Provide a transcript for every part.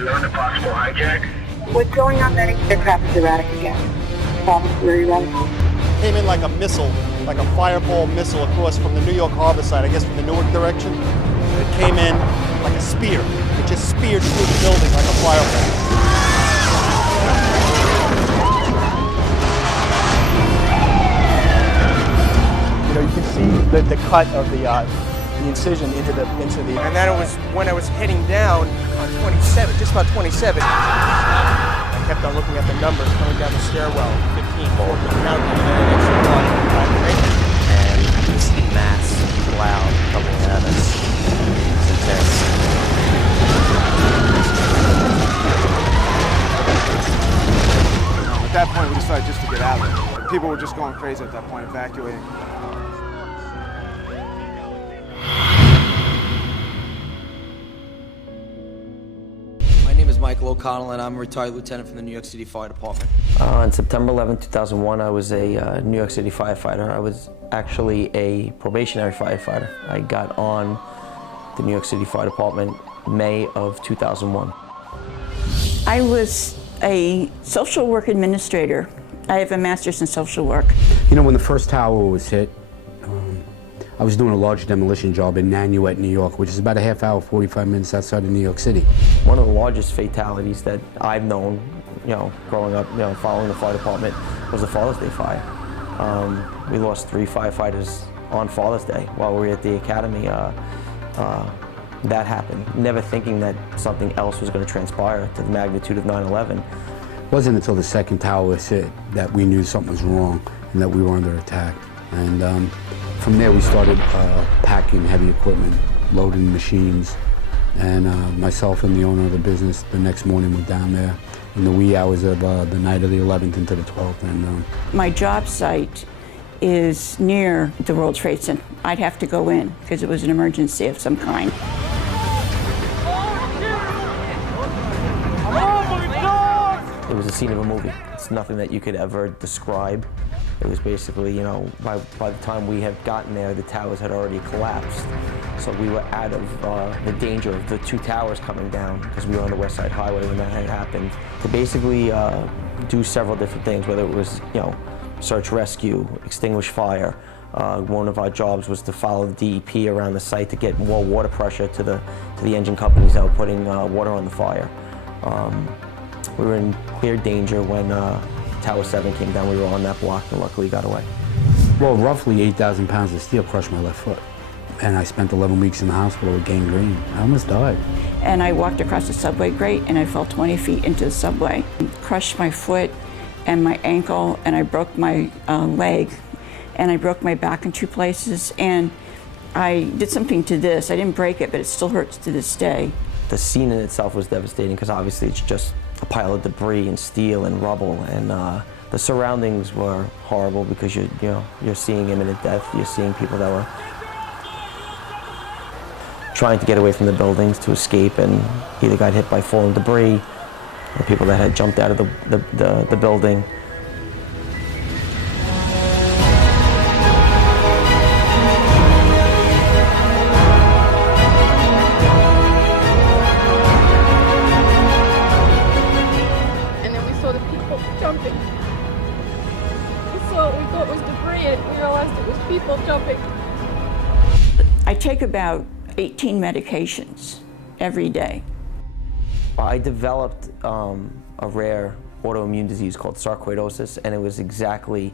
We learned a possible hijack. What's going on there? Aircraft is erratic again. Problems very radical. Came in like a missile, like a fireball missile across from the New York harbor side, I guess from the Newark direction. It came in like a spear. It just speared through the building like a fireball. You know, you can see the cut of the incision into the. And then it was when I was heading down on 27, just about 27. I kept on looking at the numbers coming down the stairwell, 15, 14, counting, and then an extra one. And this mass cloud coming at us. It's intense. At that point, we decided just to get out of it. People were just going crazy at that point, evacuating. My name is Michael O'Connell, and I'm a retired lieutenant from the New York City Fire Department. On September 11, 2001, I was a New York City firefighter. I was actually a probationary firefighter. I got on the New York City Fire Department May of 2001. I was a social work administrator. I have a master's in social work. You know, when the first tower was hit, I was doing a large demolition job in Nanuet, New York, which is about a half hour, 45 minutes outside of New York City. One of the largest fatalities that I've known, you know, growing up, you know, following the fire department, was the Father's Day fire. We lost 3 firefighters on Father's Day while we were at the academy. That happened, never thinking that something else was going to transpire to the magnitude of 9/11. It wasn't until the second tower was hit that we knew something was wrong and that we were under attack. And from there we started packing heavy equipment, loading machines, and myself and the owner of the business the next morning were down there in the wee hours of the night of the 11th into the 12th. And My job site is near the World Trade Center. I'd have to go in because it was an emergency of some kind. It was a scene of a movie. It's nothing that you could ever describe. It was basically, you know, by the time we had gotten there, the towers had already collapsed. So we were out of the danger of the 2 towers coming down because we were on the West Side Highway when that had happened. To basically do several different things, whether it was, you know, search rescue, extinguish fire. One of our jobs was to follow the DEP around the site to get more water pressure to the engine companies that were putting water on the fire. We were in clear danger when Tower 7 came down. We were on that block and luckily got away. well, roughly 8,000 pounds of steel crushed my left foot. And I spent 11 weeks in the hospital with gangrene. I almost died. And I walked across the subway grate and I fell 20 feet into the subway. Crushed my foot and my ankle, and I broke my leg, and I broke my back in 2 places, and I did something to this. I didn't break it, but it still hurts to this day. The scene in itself was devastating because obviously it's just a pile of debris and steel and rubble, and the surroundings were horrible because you're seeing imminent death. You're seeing people that were trying to get away from the buildings to escape and either got hit by falling debris or people that had jumped out of the building. And then we saw the people jumping. We saw what we thought was debris and we realized it was people jumping. I take about 18 medications every day. I developed a rare autoimmune disease called sarcoidosis, and it was exactly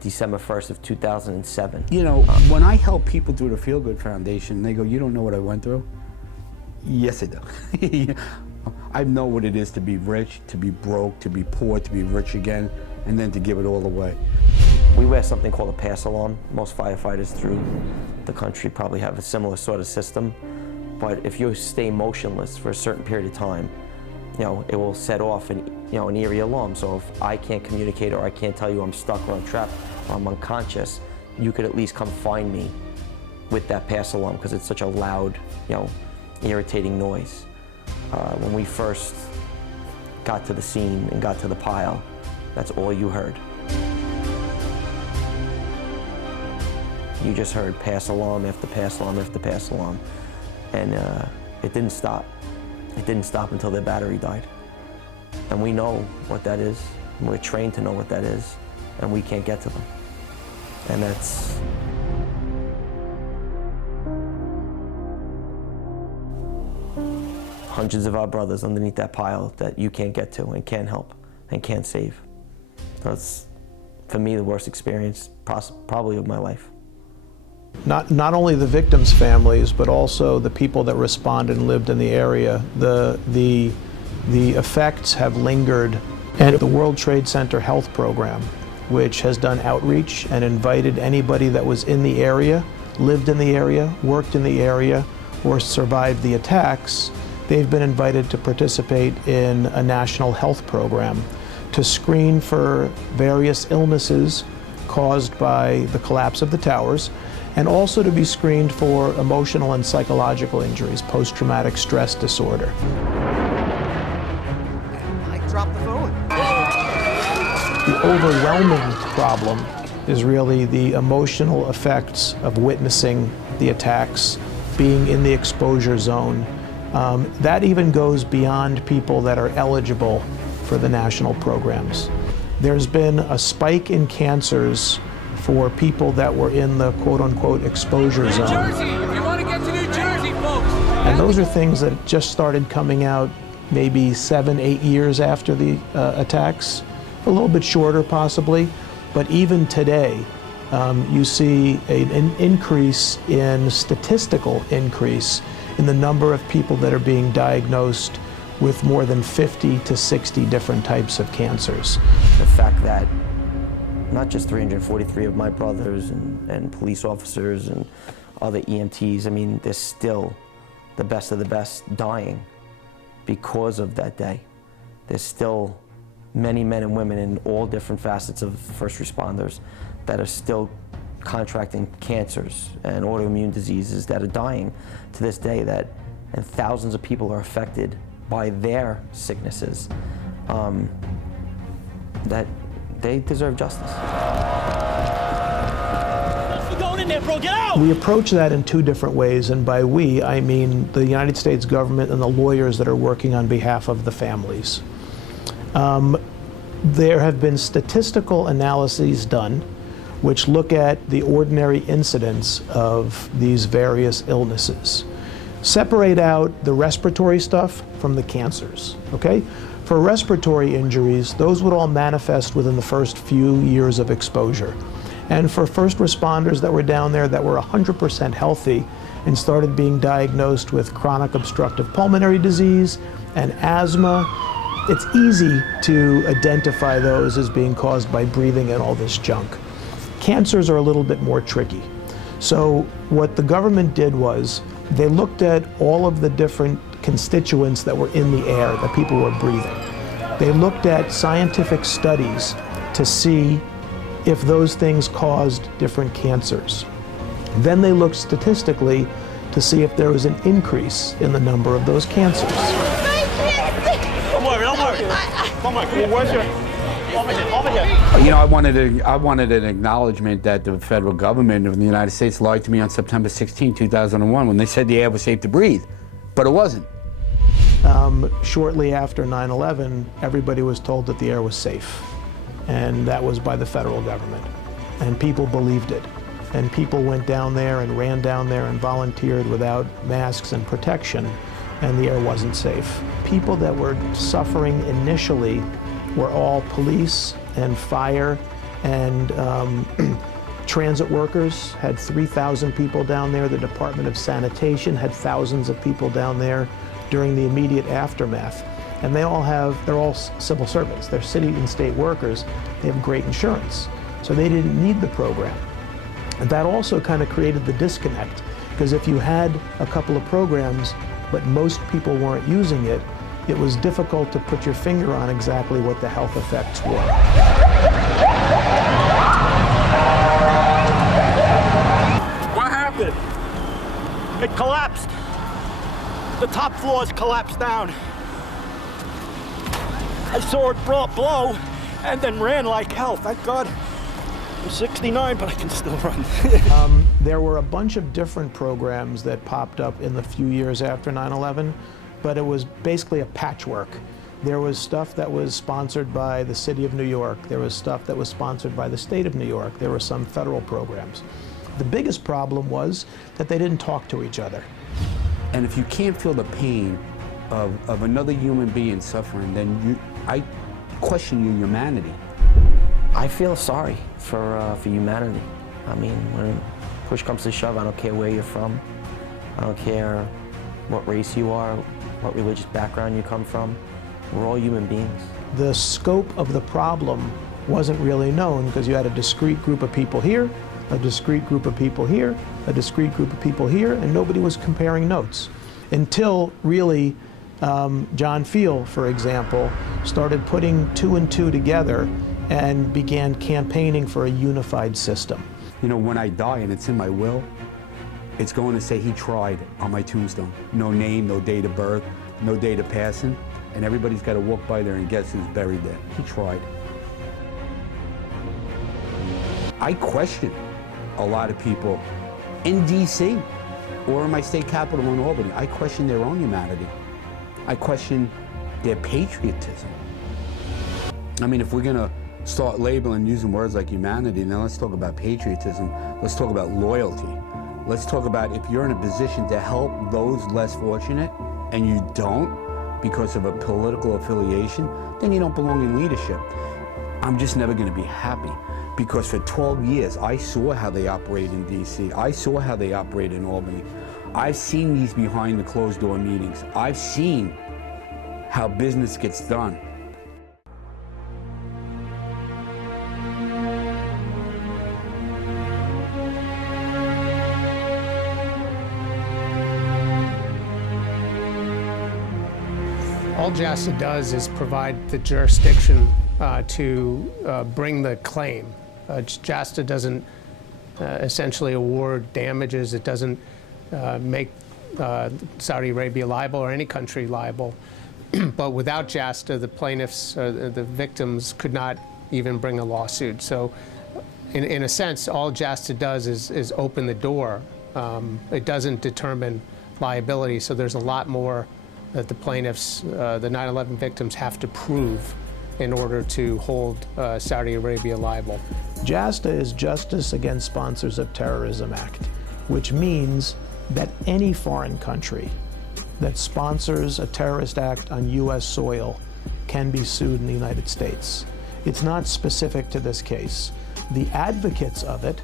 December 1st of 2007. You know, when I help people through the Feel Good Foundation, they go, "You don't know what I went through?" Yes, I do. I know what it is to be rich, to be broke, to be poor, to be rich again, and then to give it all away. We wear something called a pass alarm. Most firefighters through the country probably have a similar sort of system. But if you stay motionless for a certain period of time, it will set off an eerie alarm. So if I can't communicate, or I can't tell you I'm stuck or I'm trapped or I'm unconscious, you could at least come find me with that pass alarm because it's such a loud, irritating noise. When we first got to the scene and got to the pile, that's all you heard. You just heard pass alarm after pass alarm after pass alarm. And it didn't stop. It didn't stop until their battery died. And we know what that is, and we're trained to know what that is, and we can't get to them. And that's... hundreds of our brothers underneath that pile that you can't get to and can't help and can't save. That's, for me, the worst experience probably of my life. Not only the victims' families, but also the people that responded and lived in the area. The effects have lingered. And the World Trade Center Health Program, which has done outreach and invited anybody that was in the area, lived in the area, worked in the area, or survived the attacks, they've been invited to participate in a national health program to screen for various illnesses caused by the collapse of the towers, and also to be screened for emotional and psychological injuries, post-traumatic stress disorder. I dropped the phone. The overwhelming problem is really the emotional effects of witnessing the attacks, being in the exposure zone. That even goes beyond people that are eligible for the national programs. There's been a spike in cancers for people that were in the quote-unquote exposure zone. New Jersey, if you want to get to New Jersey, folks. And those are things that just started coming out maybe 7-8 years after the attacks, a little bit shorter possibly, but even today, you see an increase in statistical increase in the number of people that are being diagnosed with more than 50 to 60 different types of cancers. The fact that not just 343 of my brothers and police officers and other EMTs, I mean, there's still the best of the best dying because of that day. There's still many men and women in all different facets of first responders that are still contracting cancers and autoimmune diseases that are dying to this day, and thousands of people are affected by their sicknesses, that they deserve justice. You're going in there, bro, get out! We approach that in two different ways, and by we, I mean the United States government and the lawyers that are working on behalf of the families. There have been statistical analyses done which look at the ordinary incidence of these various illnesses. Separate out the respiratory stuff from the cancers, okay? For respiratory injuries, those would all manifest within the first few years of exposure. And for first responders that were down there that were 100% healthy and started being diagnosed with chronic obstructive pulmonary disease and asthma, it's easy to identify those as being caused by breathing in all this junk. Cancers are a little bit more tricky. So what the government did was they looked at all of the different constituents that were in the air that people were breathing. They looked at scientific studies to see if those things caused different cancers. Then they looked statistically to see if there was an increase in the number of those cancers. You know, I wanted an acknowledgement that the federal government of the United States lied to me on September 16, 2001 when they said the air was safe to breathe, but it wasn't. Shortly after 9/11, everybody was told that the air was safe, and that was by the federal government, and people believed it. And people went down there and ran down there and volunteered without masks and protection, and the air wasn't safe. People that were suffering initially were all police and fire and transit workers. Had 3,000 people down there. The Department of Sanitation had thousands of people down there during the immediate aftermath. And they're all civil servants. They're city and state workers. They have great insurance. So they didn't need the program. And that also kind of created the disconnect, because if you had a couple of programs, but most people weren't using it, it was difficult to put your finger on exactly what the health effects were. What happened? It collapsed. The top floors collapsed down. I saw it blow and then ran like hell. Thank God. I'm 69, but I can still run. There were a bunch of different programs that popped up in the few years after 9/11. but it was basically a patchwork. There was stuff that was sponsored by the city of New York. There was stuff that was sponsored by the state of New York. There were some federal programs. The biggest problem was that they didn't talk to each other. And if you can't feel the pain of another human being suffering, then I question your humanity. I feel sorry for humanity. I mean, when push comes to shove, I don't care where you're from. I don't care what race you are, what religious background you come from. We're all human beings. The scope of the problem wasn't really known because you had a discrete group of people here, a discrete group of people here, a discrete group of people here, and nobody was comparing notes. Until really John Field, for example, started putting 2 and 2 together and began campaigning for a unified system. You know, when I die and it's in my will, it's going to say he tried on my tombstone. No name, no date of birth, no date of passing, and everybody's got to walk by there and guess who's buried there. He tried. I question a lot of people in D.C. or in my state capital in Albany. I question their own humanity. I question their patriotism. I mean, if we're gonna start labeling, using words like humanity, now let's talk about patriotism. Let's talk about loyalty. Let's talk about if you're in a position to help those less fortunate and you don't because of a political affiliation, then you don't belong in leadership. I'm just never gonna be happy because for 12 years, I saw how they operate in DC. I saw how they operate in Albany. I've seen these behind the closed door meetings. I've seen how business gets done. All JASTA does is provide the jurisdiction to bring the claim. JASTA doesn't essentially award damages. It doesn't make Saudi Arabia liable or any country liable. But without JASTA, the plaintiffs, the victims, could not even bring a lawsuit. So in a sense, all JASTA does is open the door. It doesn't determine liability. So there's a lot more that the plaintiffs, the 9/11 victims, have to prove in order to hold Saudi Arabia liable. JASTA is Justice Against Sponsors of Terrorism Act, which means that any foreign country that sponsors a terrorist act on U.S. soil can be sued in the United States. It's not specific to this case. The advocates of it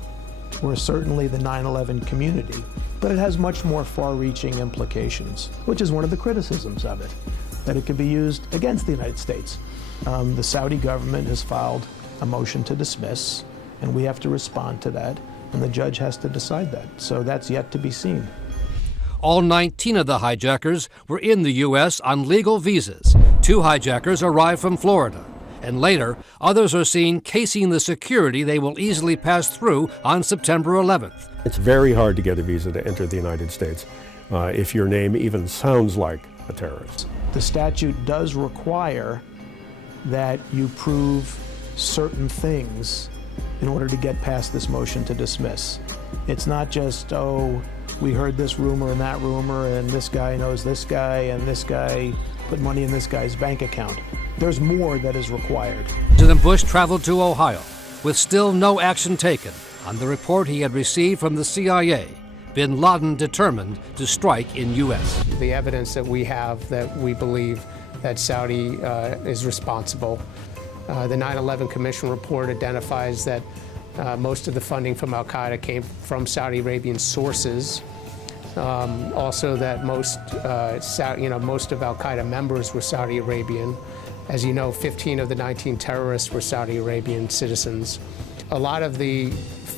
were certainly the 9/11 community, but it has much more far-reaching implications, which is one of the criticisms of it, that it could be used against the United States. The Saudi government has filed a motion to dismiss, and we have to respond to that, and the judge has to decide that. So that's yet to be seen. All 19 of the hijackers were in the U.S. on legal visas. 2 hijackers arrived from Florida, and later, others are seen casing the security they will easily pass through on September 11th. It's very hard to get a visa to enter the United States if your name even sounds like a terrorist. The statute does require that you prove certain things in order to get past this motion to dismiss. It's not just, oh, we heard this rumor and that rumor, and this guy knows this guy, and this guy put money in this guy's bank account. There's more that is required. President Bush traveled to Ohio with still no action taken on the report he had received from the CIA. Bin Laden determined to strike in U.S. The evidence that we have that we believe that Saudi is responsible. The 9/11 Commission report identifies that most of the funding from al-Qaeda came from Saudi Arabian sources. Also that most of al-Qaeda members were Saudi Arabian. As you know, 15 of the 19 terrorists were Saudi Arabian citizens. A lot of the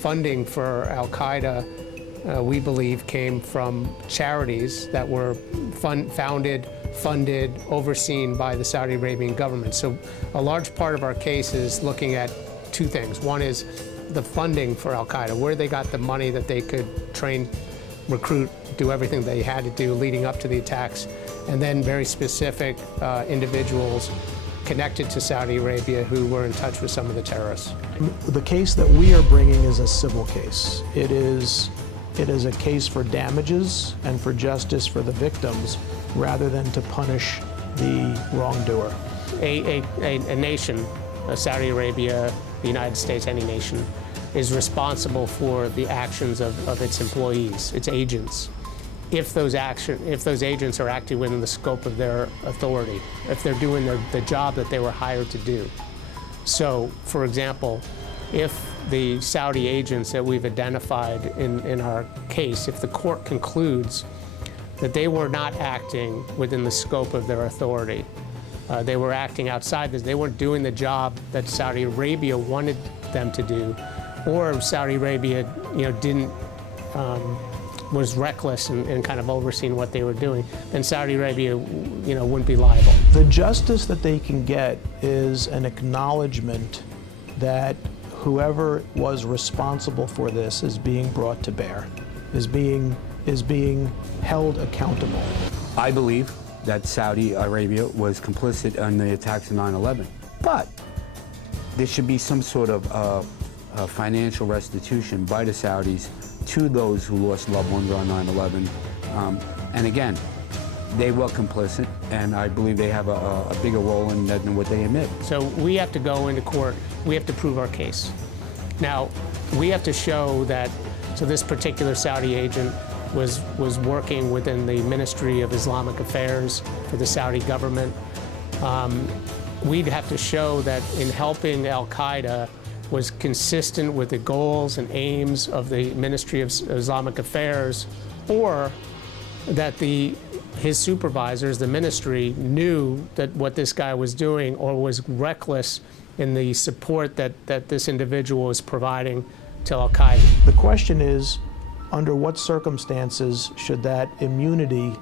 funding for al-Qaeda, we believe, came from charities that were founded, funded, overseen by the Saudi Arabian government. So a large part of our case is looking at 2 things. One is the funding for al-Qaeda, where they got the money that they could train, recruit, do everything they had to do leading up to the attacks, and then very specific individuals connected to Saudi Arabia who were in touch with some of the terrorists. The case that we are bringing is a civil case. It is it is a case for damages and for justice for the victims rather than to punish the wrongdoer. A nation, Saudi Arabia, the United States, any nation, is responsible for the actions of its employees, its agents, if those agents are acting within the scope of their authority, if they're doing the job that they were hired to do. So, for example, if the Saudi agents that we've identified in our case, if the court concludes that they were not acting within the scope of their authority, they were acting outside this, they weren't doing the job that Saudi Arabia wanted them to do, or Saudi Arabia, was reckless and kind of overseeing what they were doing, then Saudi Arabia, wouldn't be liable. The justice that they can get is an acknowledgement that whoever was responsible for this is being brought to bear, is being held accountable. I believe that Saudi Arabia was complicit in the attacks of 9/11, but there should be some sort of financial restitution by the Saudis to those who lost loved ones on 9/11. And again, they were complicit, and I believe they have a bigger role in that than what they admit. So we have to go into court, we have to prove our case. Now, we have to show that, so this particular Saudi agent was working within the Ministry of Islamic Affairs for the Saudi government. We'd have to show that in helping al-Qaeda was consistent with the goals and aims of the Ministry of Islamic Affairs, or that his supervisors, the ministry, knew that what this guy was doing or was reckless in the support that this individual was providing to al-Qaeda. The question is, under what circumstances should that immunity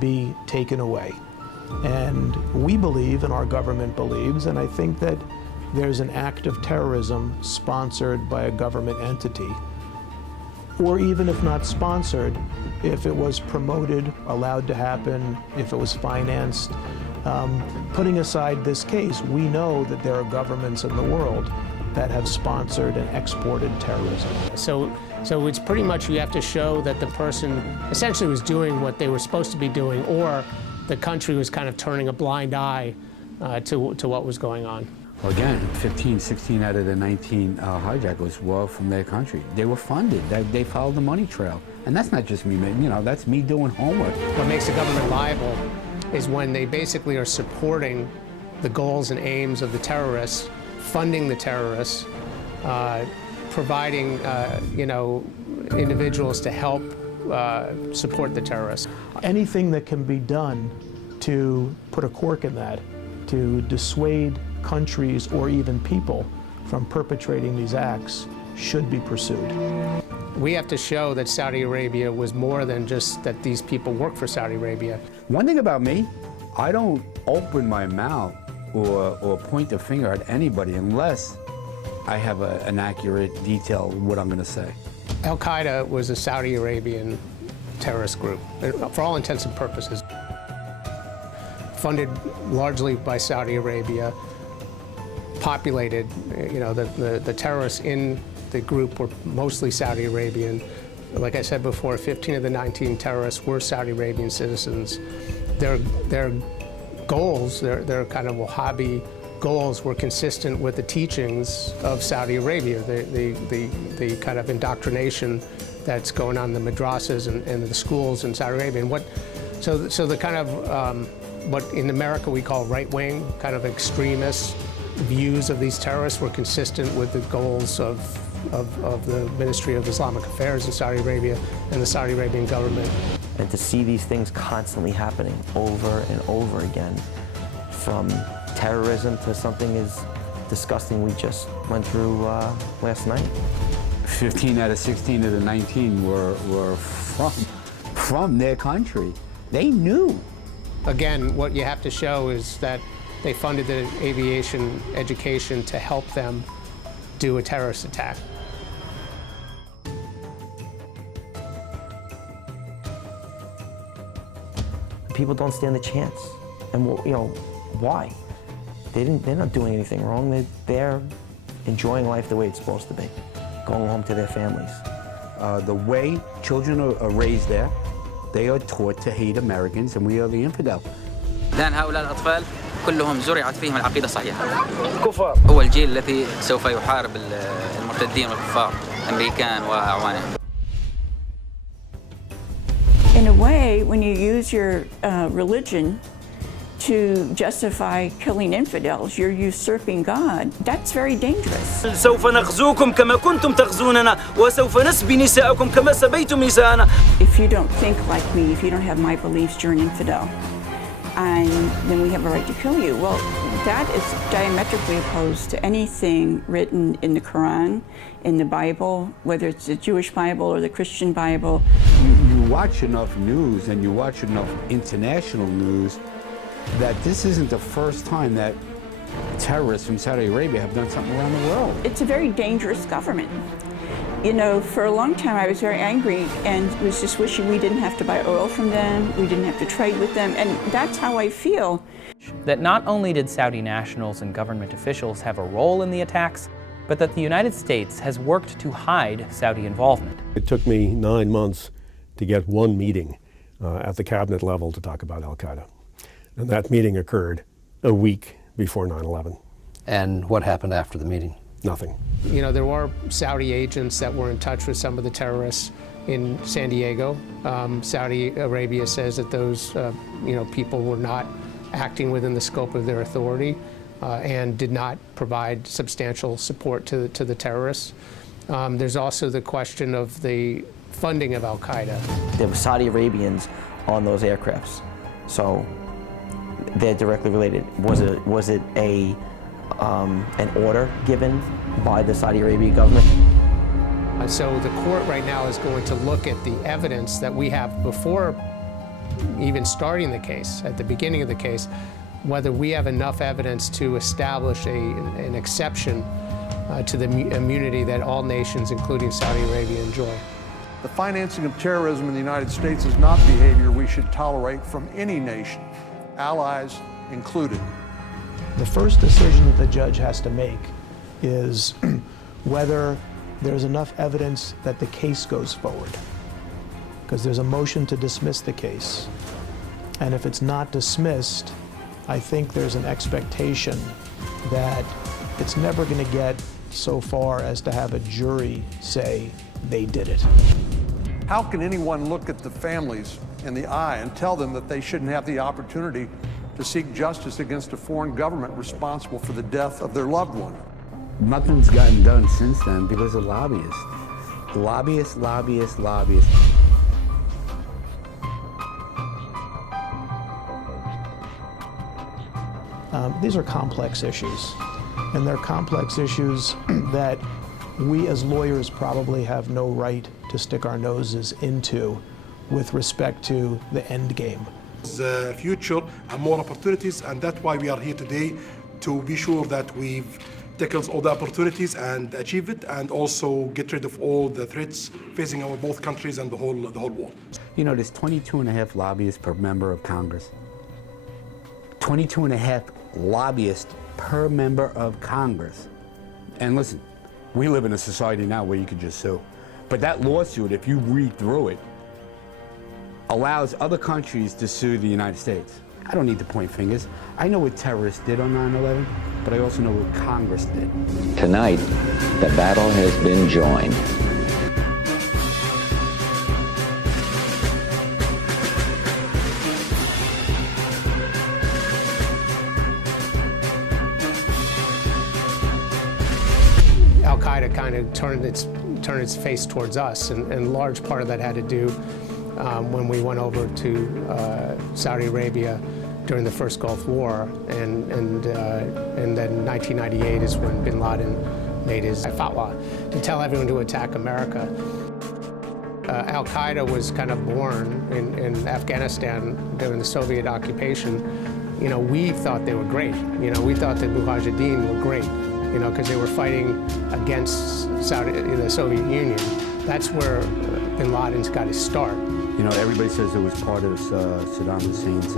be taken away? And we believe, and our government believes, and I think that there's an act of terrorism sponsored by a government entity, or even if not sponsored, if it was promoted, allowed to happen, if it was financed. Putting aside this case, we know that there are governments in the world that have sponsored and exported terrorism. So it's pretty much, you have to show that the person essentially was doing what they were supposed to be doing, or the country was kind of turning a blind eye to what was going on. Well, again, 15, 16 out of the 19 hijackers were from their country. They were funded. They followed the money trail. And that's not just me, that's me doing homework. What makes the government liable is when they basically are supporting the goals and aims of the terrorists, funding the terrorists, providing, individuals to help support the terrorists. Anything that can be done to put a cork in that, to dissuade countries or even people from perpetrating these acts, should be pursued. We have to show that Saudi Arabia was more than just that these people work for Saudi Arabia. One thing about me, I don't open my mouth or point the finger at anybody unless I have an accurate detail of what I'm going to say. Al-Qaeda was a Saudi Arabian terrorist group, for all intents and purposes. Funded largely by Saudi Arabia, populated, the terrorists in the group were mostly Saudi Arabian. Like I said before, 15 of the 19 terrorists were Saudi Arabian citizens. Their goals, their kind of Wahhabi goals, were consistent with the teachings of Saudi Arabia, the kind of indoctrination that's going on in the madrasas and the schools in Saudi Arabia. And so the kind of what in America we call right-wing, kind of extremist views of these terrorists were consistent with the goals of the Ministry of Islamic Affairs in Saudi Arabia and the Saudi Arabian government. And to see these things constantly happening over and over again, from terrorism to something as disgusting we just went through last night. 15 out of 16 of the 19 were from their country. They knew. Again, what you have to show is that they funded the aviation education to help them do a terrorist attack. People don't stand a chance. And why? They're not doing anything wrong. They're enjoying life the way it's supposed to be, going home to their families. The way Children are raised there. They are taught to hate Americans, and we are the infidel. الآن هؤلاء الأطفال كلهم زرعت فيهم العقيدة الصحيحة. كفار. هو الجيل الذي سوف يحارب المرتدين والكفار الأمريكان وأعوانهم. In a way, when you use your religion to justify killing infidels, you're usurping God. That's very dangerous. سوف نغزوكم كما كنتم تغزوننا وسوف نسبي نساءكم كما سبيتم نساءنا. If you don't think like me, if you don't have my beliefs, you're an infidel. And then we have a right to kill you. Well, that is diametrically opposed to anything written in the Quran, in the Bible, whether it's the Jewish Bible or the Christian Bible. You watch enough news and you watch enough international news that this isn't the first time that terrorists from Saudi Arabia have done something around the world. It's a very dangerous government. You know, for a long time I was very angry and was just wishing we didn't have to buy oil from them, we didn't have to trade with them, and that's how I feel. That not only did Saudi nationals and government officials have a role in the attacks, but that the United States has worked to hide Saudi involvement. It took me 9 months to get one meeting at the cabinet level to talk about al-Qaeda. And that meeting occurred a week before 9/11. And what happened after the meeting? Nothing. You know, there were Saudi agents that were in touch with some of the terrorists in San Diego. Saudi Arabia says that those, people were not acting within the scope of their authority and did not provide substantial support to the terrorists. There's also the question of the funding of al-Qaeda. There were Saudi Arabians on those aircrafts, so they're directly related. Was it an order given by the Saudi Arabian government? So the court right now is going to look at the evidence that we have before even starting the case, at the beginning of the case, whether we have enough evidence to establish an exception to the immunity that all nations, including Saudi Arabia, enjoy. The financing of terrorism in the United States is not behavior we should tolerate from any nation, allies included. The first decision that the judge has to make is whether there's enough evidence that the case goes forward. Because there's a motion to dismiss the case. And if it's not dismissed, I think there's an expectation that it's never going to get so far as to have a jury say they did it. How can anyone look at the families in the eye and tell them that they shouldn't have the opportunity to seek justice against a foreign government responsible for the death of their loved one? Nothing's gotten done since then because of lobbyists. Lobbyists, lobbyists, lobbyists. These are complex issues, and they're complex issues that we as lawyers probably have no right to stick our noses into with respect to the end game. The future and more opportunities, and that's why we are here today, to be sure that we've tackled all the opportunities and achieve it, and also get rid of all the threats facing our both countries and the whole world. You know, there's 22.5 lobbyists per member of Congress. 22.5 lobbyists per member of Congress. And listen, we live in a society now where you can just sue. But that lawsuit, if you read through it, allows other countries to sue the United States. I don't need to point fingers. I know what terrorists did on 9/11, but I also know what Congress did. Tonight, the battle has been joined. Al-Qaeda kind of turned its face towards us, and large part of that had to do when we went over to Saudi Arabia during the first Gulf War, and then 1998 is when bin Laden made his fatwa to tell everyone to attack America. Al-Qaeda was kind of born in Afghanistan during the Soviet occupation. You know, we thought they were great. You know, we thought the Mujahideen were great, you know, because they were fighting against the Soviet Union. That's where bin Laden's got his start. You know, everybody says it was part of Saddam Hussein's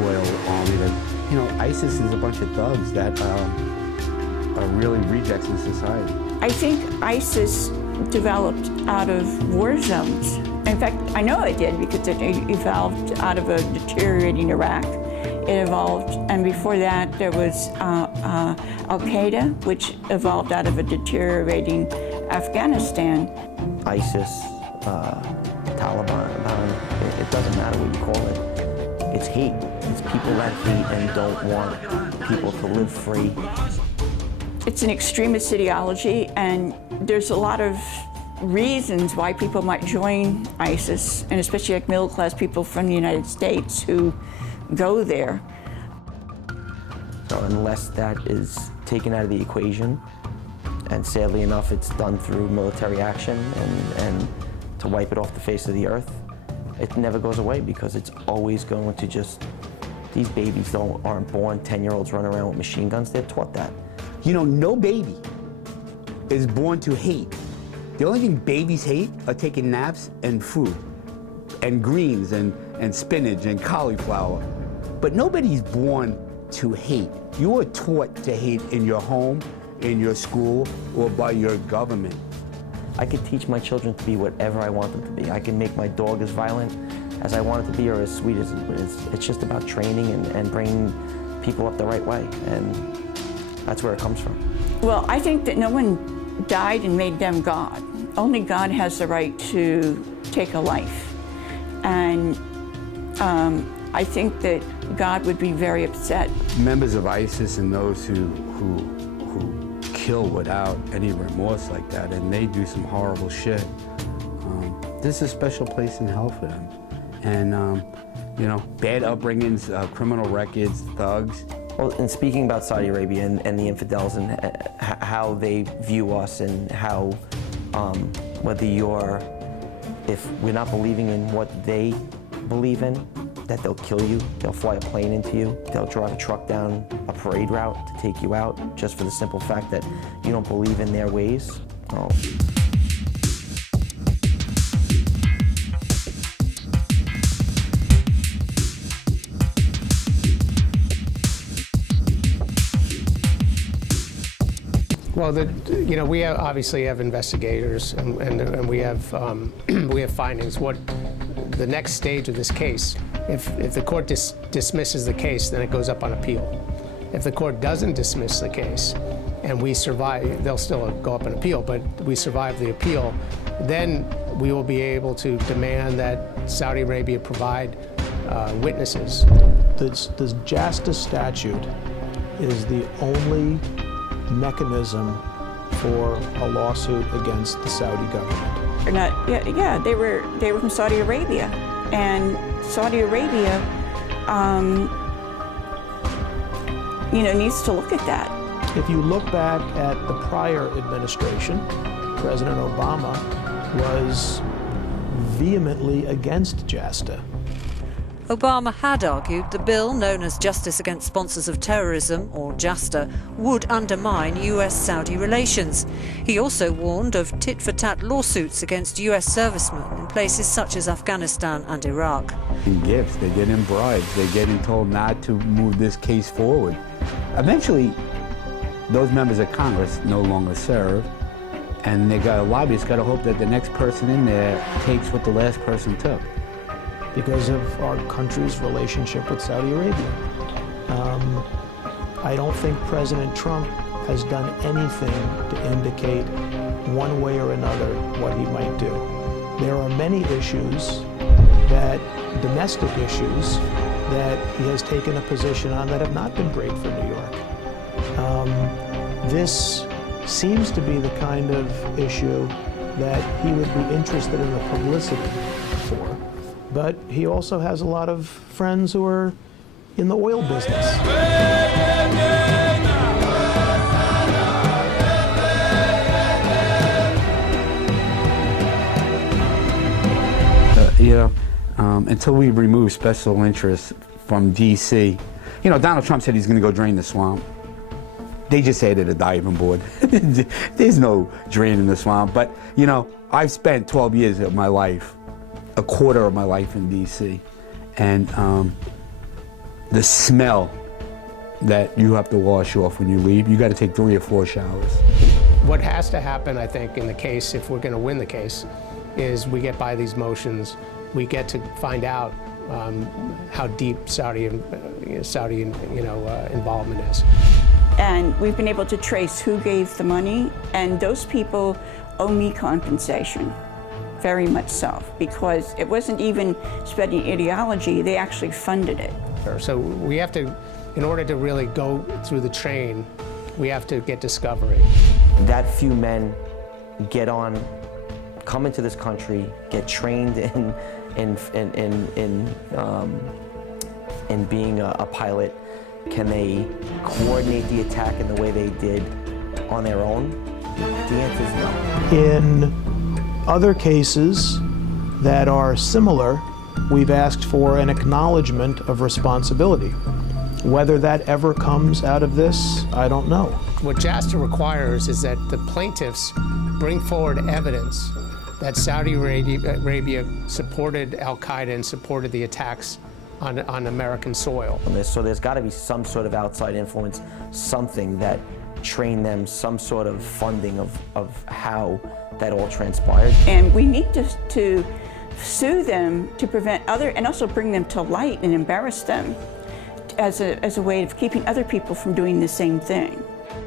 royal army. That, you know, ISIS is a bunch of thugs that are really rejects in society. I think ISIS developed out of war zones. In fact, I know it did because it evolved out of a deteriorating Iraq. It evolved, and before that there was al-Qaeda, which evolved out of a deteriorating Afghanistan. ISIS, Taliban, it doesn't matter what you call it. It's hate. It's people that hate and don't want people to live free. It's an extremist ideology, and there's a lot of reasons why people might join ISIS, and especially like middle-class people from the United States who go there. So unless that is taken out of the equation, and sadly enough it's done through military action and to wipe it off the face of the earth, it never goes away because it's always going to just, these babies aren't born 10-year-olds running around with machine guns, they're taught that. You know, no baby is born to hate. The only thing babies hate are taking naps and food, and greens and spinach and cauliflower. But nobody's born to hate. You are taught to hate in your home, in your school, or by your government. I could teach my children to be whatever I want them to be. I can make my dog as violent as I want it to be or as sweet as it is. It's just about training and bringing people up the right way, and that's where it comes from. Well, I think that no one died and made them God. Only God has the right to take a life. And I think that God would be very upset. Members of ISIS and those who kill without any remorse like that, and they do some horrible shit. This is a special place in hell for them. And, you know, bad upbringings, criminal records, thugs. Well, and speaking about Saudi Arabia and the infidels and how they view us and how, if we're not believing in what they believe in, that they'll kill you, they'll fly a plane into you, they'll drive a truck down a parade route to take you out just for the simple fact that you don't believe in their ways. Oh. Well, you know, we obviously have investigators, and we have we have findings. What the next stage of this case? If the court dismisses the case, then it goes up on appeal. If the court doesn't dismiss the case, and we survive, they'll still go up on appeal. But we survive the appeal, then we will be able to demand that Saudi Arabia provide witnesses. The JASTA statute is the only mechanism for a lawsuit against the Saudi government. Or not, yeah, they were from Saudi Arabia, and Saudi Arabia, you know, needs to look at that. If you look back at the prior administration, President Obama was vehemently against JASTA. Obama had argued the bill, known as Justice Against Sponsors of Terrorism, or JASTA, would undermine US-Saudi relations. He also warned of tit-for-tat lawsuits against US servicemen in places such as Afghanistan and Iraq. In gifts, they're getting bribes, they're getting told not to move this case forward. Eventually, those members of Congress no longer serve, and lobbyists got to hope that the next person in there takes what the last person took. Because of our country's relationship with Saudi Arabia. I don't think President Trump has done anything to indicate one way or another what he might do. There are many issues, domestic issues, that he has taken a position on that have not been great for New York. This seems to be the kind of issue that he would be interested in the publicity for. But he also has a lot of friends who are in the oil business. Until we remove special interests from D.C., you know, Donald Trump said he's going to go drain the swamp. They just added a diving board. There's no draining the swamp. But, you know, I've spent 12 years of my life, a quarter of my life in D.C., and the smell that you have to wash off when you leave, you got to take 3 or 4 showers. What has to happen, I think, in the case, if we're going to win the case, is we get by these motions, we get to find out how deep Saudi involvement is. And we've been able to trace who gave the money, and those people owe me compensation, very much so, because it wasn't even spreading ideology, they actually funded it. So we have to, in order to really go through the train, we have to get discovery. That few men come into this country, get trained in being a pilot. Can they coordinate the attack in the way they did on their own? The answer is no. In other cases that are similar, we've asked for an acknowledgement of responsibility. Whether that ever comes out of this, I don't know. What JASTA requires is that the plaintiffs bring forward evidence that Saudi Arabia supported al-Qaeda and supported the attacks on American soil. So there's got to be some sort of outside influence, something that trained them, some sort of funding of how that all transpired. And we need to sue them to prevent and also bring them to light and embarrass them as a way of keeping other people from doing the same thing.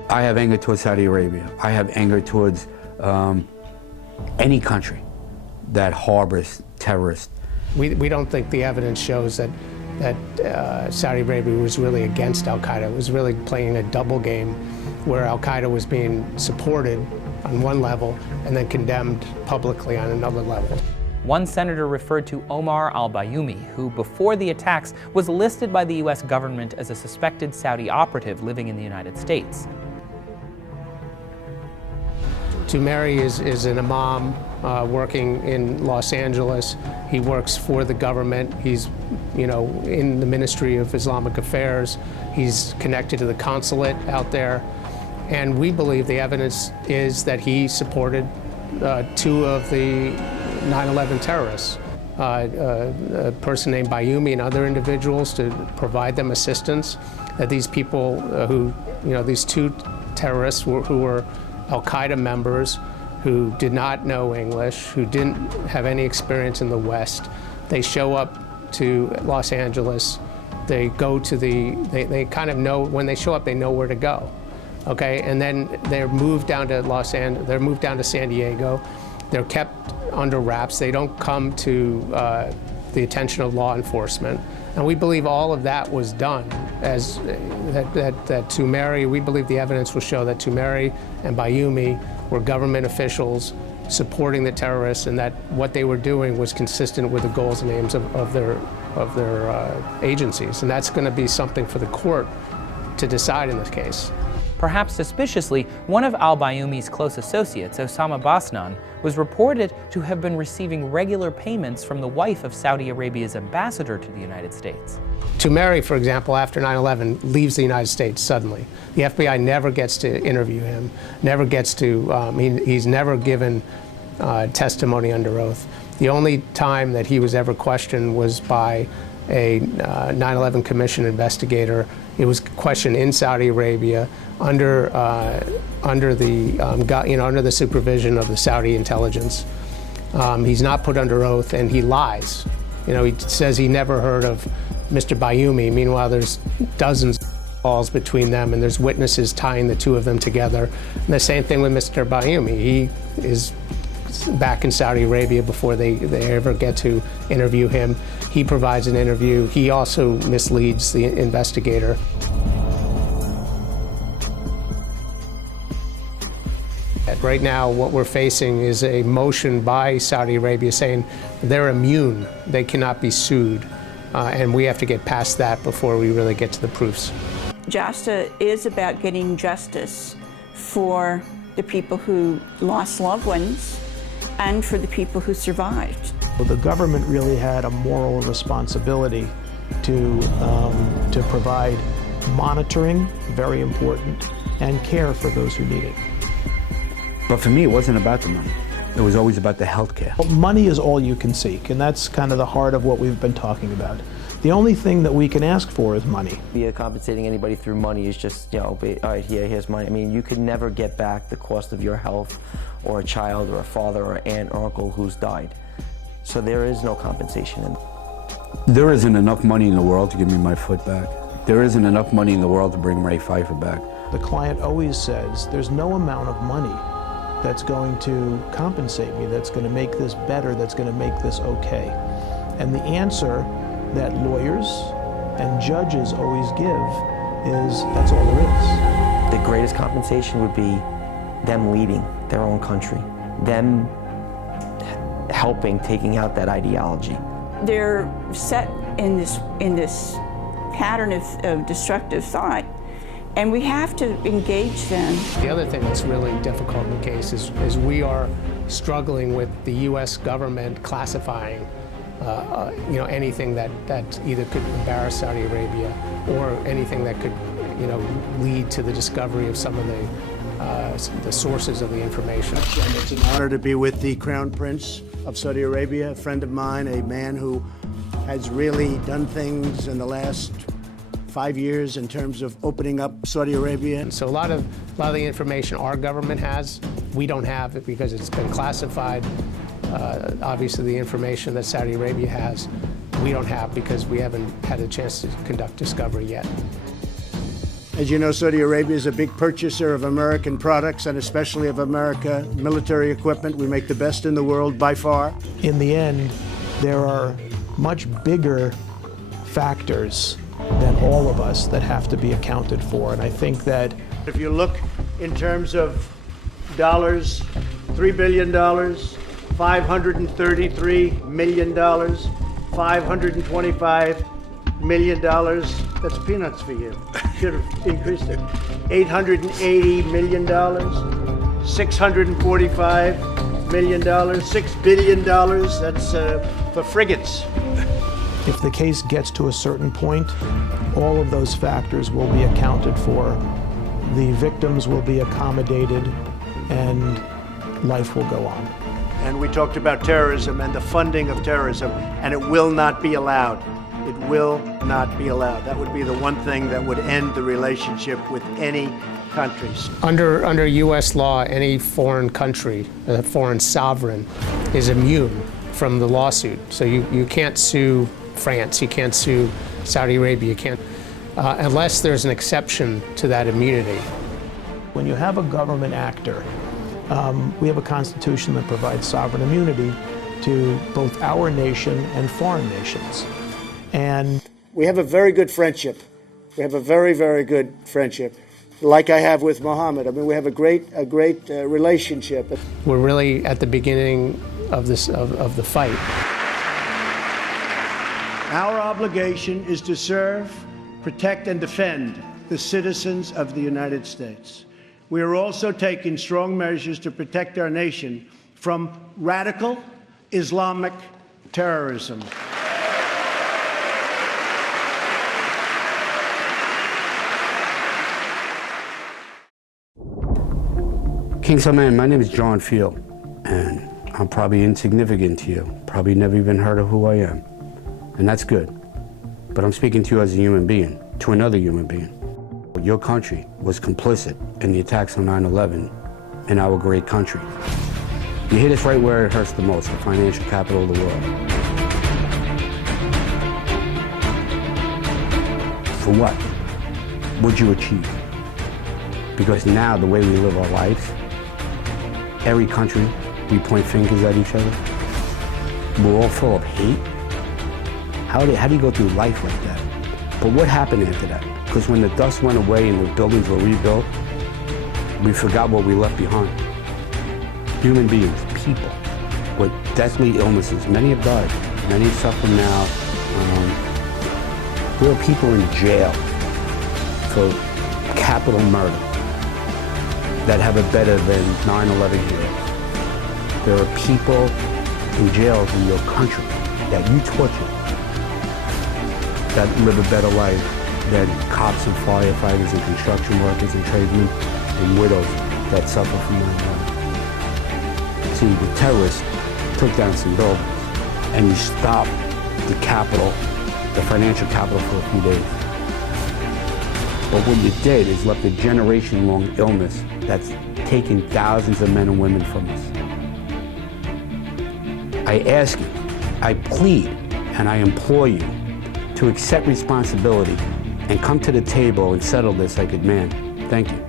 I have anger towards Saudi Arabia. I have anger towards any country that harbors terrorists. We don't think the evidence shows that Saudi Arabia was really against al-Qaeda. It was really playing a double game where al-Qaeda was being supported on one level and then condemned publicly on another level. One senator referred to Omar al-Bayoumi, who before the attacks was listed by the US government as a suspected Saudi operative living in the United States. Tumeri is an imam working in Los Angeles. He works for the government. He's, in the Ministry of Islamic Affairs. He's connected to the consulate out there. And we believe the evidence is that he supported two of the 9/11 terrorists, a person named Bayoumi and other individuals, to provide them assistance. That these people these two terrorists who were al-Qaeda members who did not know English, who didn't have any experience in the West. They show up to Los Angeles. They go to they kind of know, when they show up, they know where to go. Okay, and then they're moved down to they're moved down to San Diego. They're kept under wraps. They don't come to the attention of law enforcement. And we believe all of that was done that Tumeri, we believe the evidence will show that Tumeri and Bayoumi were government officials supporting the terrorists, and that what they were doing was consistent with the goals and aims of their agencies. And that's going to be something for the court to decide in this case. Perhaps suspiciously, one of al-Bayoumi's close associates, Osama Basnan, was reported to have been receiving regular payments from the wife of Saudi Arabia's ambassador to the United States. Tumeri, for example, after 9/11, leaves the United States suddenly. The FBI never gets to interview him, never gets to, he's never given testimony under oath. The only time that he was ever questioned was by a 9/11 Commission investigator. It was questioned in Saudi Arabia under the supervision of the Saudi intelligence. He's not put under oath, and he lies. He says he never heard of Mr. Bayoumi. Meanwhile, there's dozens of calls between them, and there's witnesses tying the two of them together. And the same thing with Mr. Bayoumi. He is back in Saudi Arabia before they ever get to interview him. He provides an interview. He also misleads the investigator. Right now, what we're facing is a motion by Saudi Arabia saying they're immune, they cannot be sued, and we have to get past that before we really get to the proofs. JASTA is about getting justice for the people who lost loved ones and for the people who survived. The government really had a moral responsibility to provide monitoring, very important, and care for those who need it. But for me, it wasn't about the money. It was always about the health care. Well, money is all you can seek, and that's kind of the heart of what we've been talking about. The only thing that we can ask for is money. Compensating anybody through money is just, all right, here's money. I mean, you could never get back the cost of your health or a child or a father or aunt or uncle who's died. So there is no compensation. There isn't enough money in the world to give me my foot back. There isn't enough money in the world to bring Ray Pfeiffer back. The client always says, there's no amount of money that's going to compensate me, that's going to make this better, that's going to make this okay. And the answer that lawyers and judges always give is, that's all there is. The greatest compensation would be them leading their own country, them helping, taking out that ideology. They're set in this pattern of destructive thought, and we have to engage them. The other thing that's really difficult in the case is we are struggling with the U.S. government classifying anything that either could embarrass Saudi Arabia or anything that could lead to the discovery of some of the sources of the information. And it's an honor to be with the Crown Prince of Saudi Arabia, a friend of mine, a man who has really done things in the last 5 years in terms of opening up Saudi Arabia. And so a lot of the information our government has, we don't have it because it's been classified. Obviously, the information that Saudi Arabia has, we don't have because we haven't had a chance to conduct discovery yet. As you know, Saudi Arabia is a big purchaser of American products and especially of American military equipment. We make the best in the world by far. In the end, there are much bigger factors than all of us that have to be accounted for. And I think that if you look in terms of dollars, $3 billion, $533 million, $525 million, that's peanuts for you. Should have increased it. $880 million, $645 million, $6 billion, that's for frigates. if the case gets to a certain point, all of those factors will be accounted for. The victims will be accommodated, and life will go on. And we talked about terrorism and the funding of terrorism, and it will not be allowed. It will not be allowed. That would be the one thing that would end the relationship with any countries. Under U.S. law, any foreign country, a foreign sovereign, is immune from the lawsuit. So you can't sue France, you can't sue Saudi Arabia, you can't, unless there's an exception to that immunity. When you have a government actor, we have a constitution that provides sovereign immunity to both our nation and foreign nations. And we have a very good friendship. We have a very, very good friendship, like I have with Mohammed. I mean, we have a great relationship. We're really at the beginning of the fight. Our obligation is to serve, protect, and defend the citizens of the United States. We are also taking strong measures to protect our nation from radical Islamic terrorism. King Salman, my name is John Field, and I'm probably insignificant to you. Probably never even heard of who I am, and that's good. But I'm speaking to you as a human being, to another human being. Your country was complicit in the attacks on 9/11 in our great country. You hit us right where it hurts the most, the financial capital of the world. For what? What'd you achieve? Because now the way we live our lives, every country, we point fingers at each other. We're all full of hate. How do you go through life like that? But what happened after that? Because when the dust went away and the buildings were rebuilt, we forgot what we left behind. Human beings, people, with deadly illnesses. Many have died, many suffer now. There are people in jail for capital murder that have it better than 9/11 heroes. There are people in jails in your country that you torture that live a better life than cops and firefighters and construction workers and tradesmen and widows that suffer from 9/11. See, the terrorists took down some buildings and you stopped the capital the financial capital for a few days. But what you did is left a generation-long illness that's taken thousands of men and women from us. I ask you, I plead, and I implore you to accept responsibility and come to the table and settle this like a man. Thank you.